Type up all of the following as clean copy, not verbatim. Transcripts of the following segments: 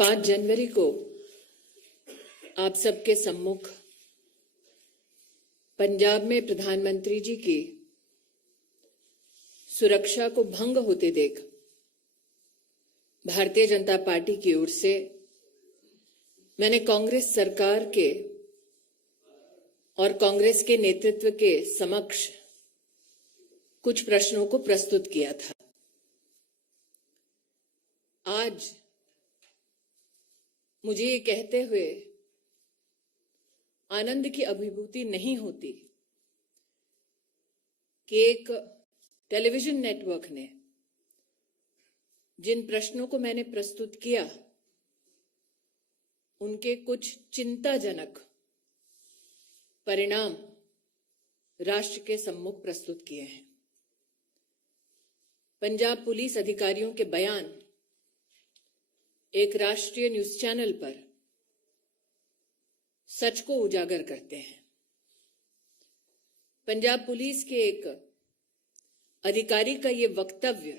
5 जनवरी को आप सबके सम्मुख पंजाब में प्रधानमंत्री जी की सुरक्षा को भंग होते देख भारतीय जनता पार्टी की ओर से मैंने कांग्रेस सरकार के और कांग्रेस के नेतृत्व के समक्ष कुछ प्रश्नों को प्रस्तुत किया था। आज मुझे ये कहते हुए आनंद की अभिभूति नहीं होती कि एक टेलीविजन नेटवर्क ने जिन प्रश्नों को मैंने प्रस्तुत किया उनके कुछ चिंताजनक परिणाम राष्ट्र के सम्मुख प्रस्तुत किए हैं। पंजाब पुलिस अधिकारियों के बयान एक राष्ट्रीय न्यूज चैनल पर सच को उजागर करते हैं। पंजाब पुलिस के एक अधिकारी का यह वक्तव्य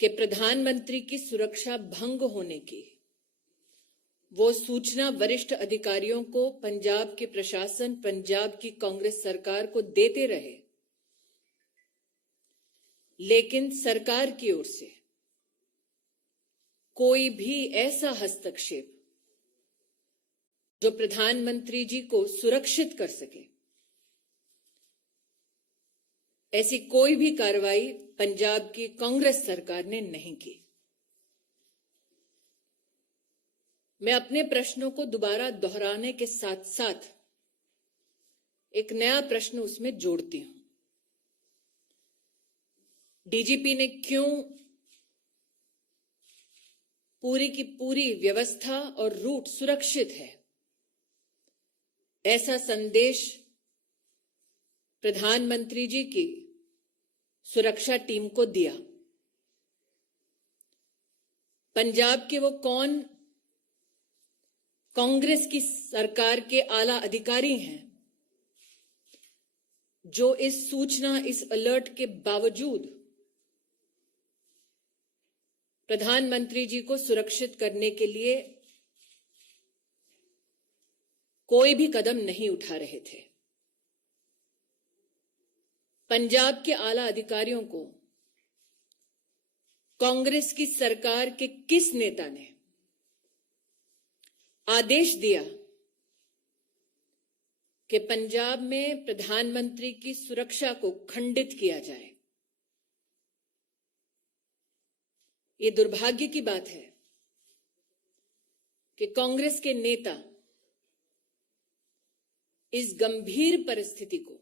कि प्रधानमंत्री की सुरक्षा भंग होने की वो सूचना वरिष्ठ अधिकारियों को पंजाब के प्रशासन, पंजाब की कांग्रेस सरकार को देते रहे, लेकिन सरकार की ओर से कोई भी ऐसा हस्तक्षेप जो प्रधानमंत्री जी को सुरक्षित कर सके, ऐसी कोई भी कार्रवाई पंजाब की कांग्रेस सरकार ने नहीं की। मैं अपने प्रश्नों को दोबारा दोहराने के साथ साथ एक नया प्रश्न उसमें जोड़ती हूं। डीजीपी ने क्यों पूरी की पूरी व्यवस्था और रूट सुरक्षित है, ऐसा संदेश प्रधानमंत्री जी की सुरक्षा टीम को दिया? पंजाब के वो कौन कांग्रेस की सरकार के आला अधिकारी हैं जो इस सूचना, इस अलर्ट के बावजूद प्रधानमंत्री जी को सुरक्षित करने के लिए कोई भी कदम नहीं उठा रहे थे? पंजाब के आला अधिकारियों को कांग्रेस की सरकार के किस नेता ने आदेश दिया कि पंजाब में प्रधानमंत्री की सुरक्षा को खंडित किया जाए? ये दुर्भाग्य की बात है कि कांग्रेस के नेता इस गंभीर परिस्थिति को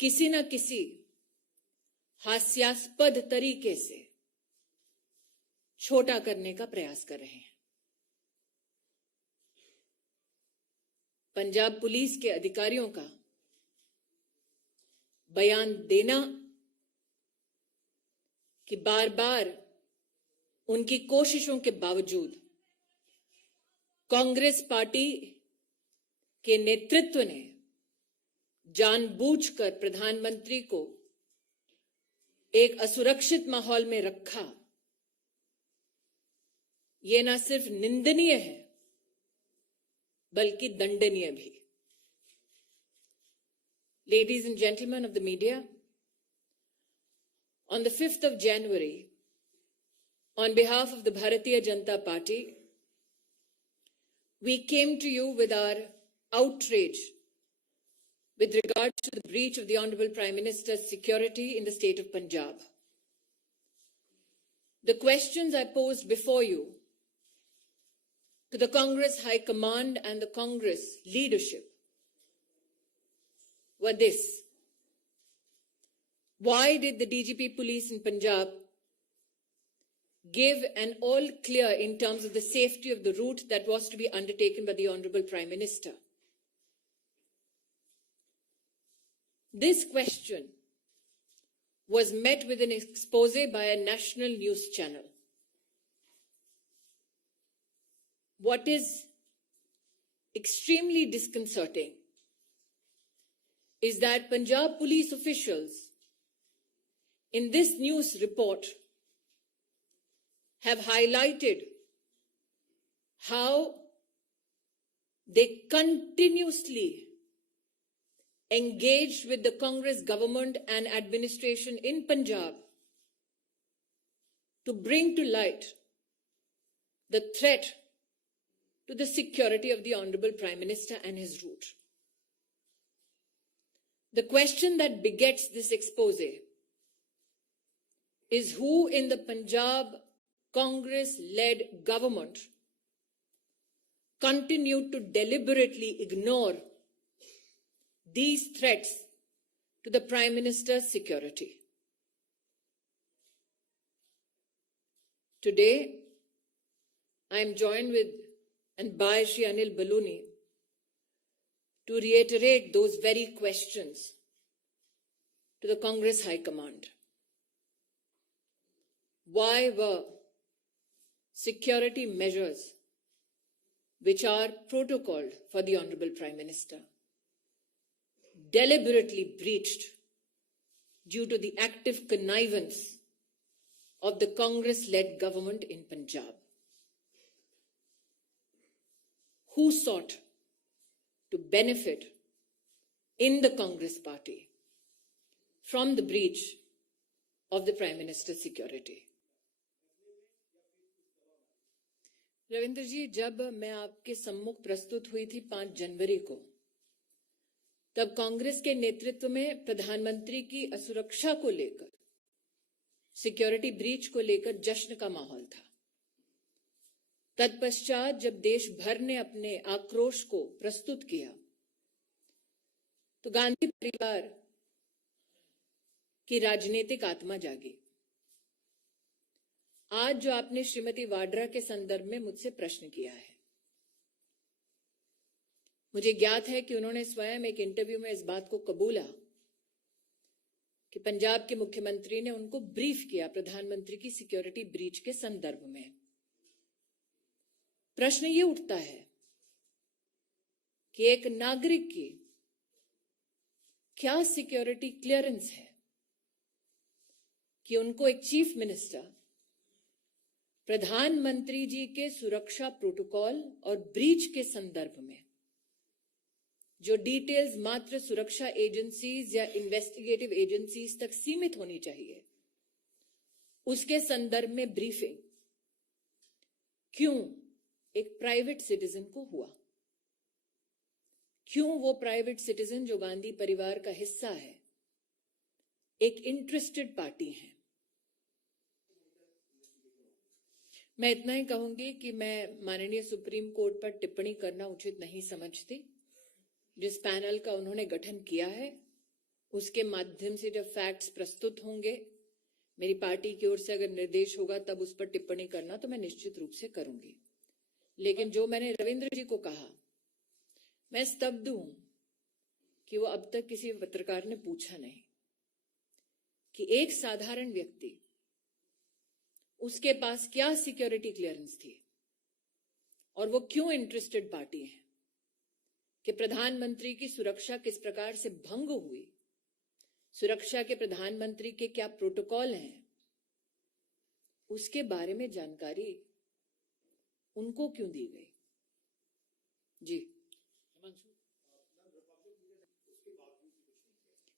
किसी न किसी हास्यास्पद तरीके से छोटा करने का प्रयास कर रहे हैं। पंजाब पुलिस के अधिकारियों का बयान देना कि बार बार उनकी कोशिशों के बावजूद कांग्रेस पार्टी के नेतृत्व ने जानबूझकर प्रधानमंत्री को एक असुरक्षित माहौल में रखा, यह न सिर्फ निंदनीय है बल्कि दंडनीय भी। Ladies and gentlemen of the media, on the 5th of January, on behalf of the Bharatiya Janata Party, we came to you with our outrage with regard to the breach of the Honorable Prime Minister's security in the state of Punjab. The questions I posed before you to the Congress High Command and the Congress leadership were this: why did the DGP police in Punjab give an all clear in terms of the safety of the route that was to be undertaken by the Honorable Prime Minister? This question was met with an expose by a national news channel. What is extremely disconcerting is that Punjab police officials in this news report have highlighted how they continuously engaged with the Congress government and administration in Punjab to bring to light the threat to the security of the Honorable Prime Minister and his route. The question that begets this expose is who in the Punjab Congress-led government continued to deliberately ignore these threats to the Prime Minister's security. Today, I am joined with and by Shri Anil Baluni to reiterate those very questions to the Congress High Command. Why were security measures which are protocoled for the Honorable Prime Minister deliberately breached due to the active connivance of the Congress-led government in Punjab? Who sought to benefit in the Congress party from the breach of the Prime Minister's security? Ravindra जी, जब मैं आपके सम्मुख प्रस्तुत हुई थी 5 जनवरी को, तब कांग्रेस के नेतृत्व में प्रधानमंत्री की असुरक्षा को लेकर, सिक्योरिटी ब्रीच को लेकर जश्न का माहौल था। तत्पश्चात जब देश भर ने अपने आक्रोश को प्रस्तुत किया, तो गांधी परिवार की राजनीतिक आत्मा जागी। आज जो आपने श्रीमती वाड्रा के संदर्भ में मुझसे प्रश्न किया है, मुझे ज्ञात है कि उन्होंने स्वयं एक इंटरव्यू में इस बात को कबूला कि पंजाब के मुख्यमंत्री ने उनको ब्रीफ किया प्रधानमंत्री की सिक्योरिटी ब्रीच के संदर्भ में। प्रश्न ये उठता है कि एक नागरिक की क्या सिक्योरिटी क्लियरेंस है कि उनको एक चीफ मिनिस्टर प्रधानमंत्री जी के सुरक्षा प्रोटोकॉल और ब्रीच के संदर्भ में जो डिटेल्स मात्र सुरक्षा एजेंसीज या इन्वेस्टिगेटिव एजेंसीज तक सीमित होनी चाहिए, उसके संदर्भ में ब्रीफिंग क्यों एक प्राइवेट सिटीजन को हुआ? क्यों वो प्राइवेट सिटीजन जो गांधी परिवार का हिस्सा है, एक इंटरेस्टेड पार्टी है? मैं इतना ही कहूंगी कि मैं माननीय सुप्रीम कोर्ट पर टिप्पणी करना उचित नहीं समझती। जिस पैनल का उन्होंने गठन किया है, उसके माध्यम से जब फैक्ट्स प्रस्तुत होंगे, मेरी पार्टी की ओर से अगर निर्देश होगा तब उस पर टिप्पणी करना तो मैं निश्चित रूप से करूंगी। लेकिन जो मैंने रविंद्र जी को कहा, मैं स्तब्ध हूं कि वो अब तक किसी पत्रकार ने पूछा नहीं कि एक साधारण व्यक्ति, उसके पास क्या सिक्योरिटी क्लियरेंस थी और वो क्यों इंटरेस्टेड पार्टी है कि प्रधानमंत्री की सुरक्षा किस प्रकार से भंग हुई, सुरक्षा के प्रधानमंत्री के क्या प्रोटोकॉल हैं, उसके बारे में जानकारी उनको क्यों दी गई? जी,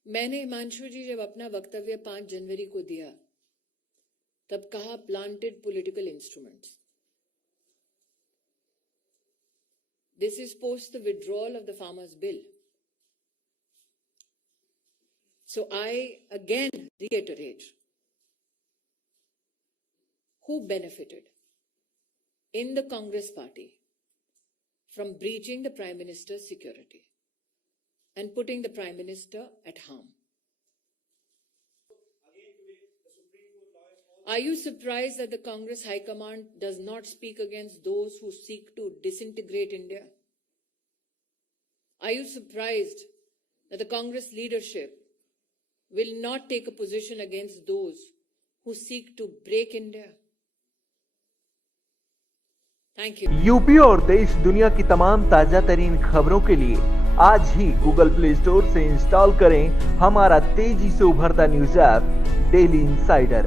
मैंने हिमांशु जी जब अपना वक्तव्य 5 जनवरी को दिया तब कहा planted political instruments. This is post the withdrawal of the farmers' bill. So I again reiterate who benefited in the Congress party from breaching the Prime Minister's security and putting the Prime Minister at harm. Are you surprised that the Congress High Command does not speak against those who seek to disintegrate India? Are you surprised that the Congress leadership will not take a position against those who seek to break India? Thank you. UP और देश दुनिया की तमाम ताजा तरीन खबरों के लिए आज ही गूगल प्ले स्टोर से इंस्टॉल करें हमारा तेजी से उभरता न्यूज ऐप डेली इंसाइडर।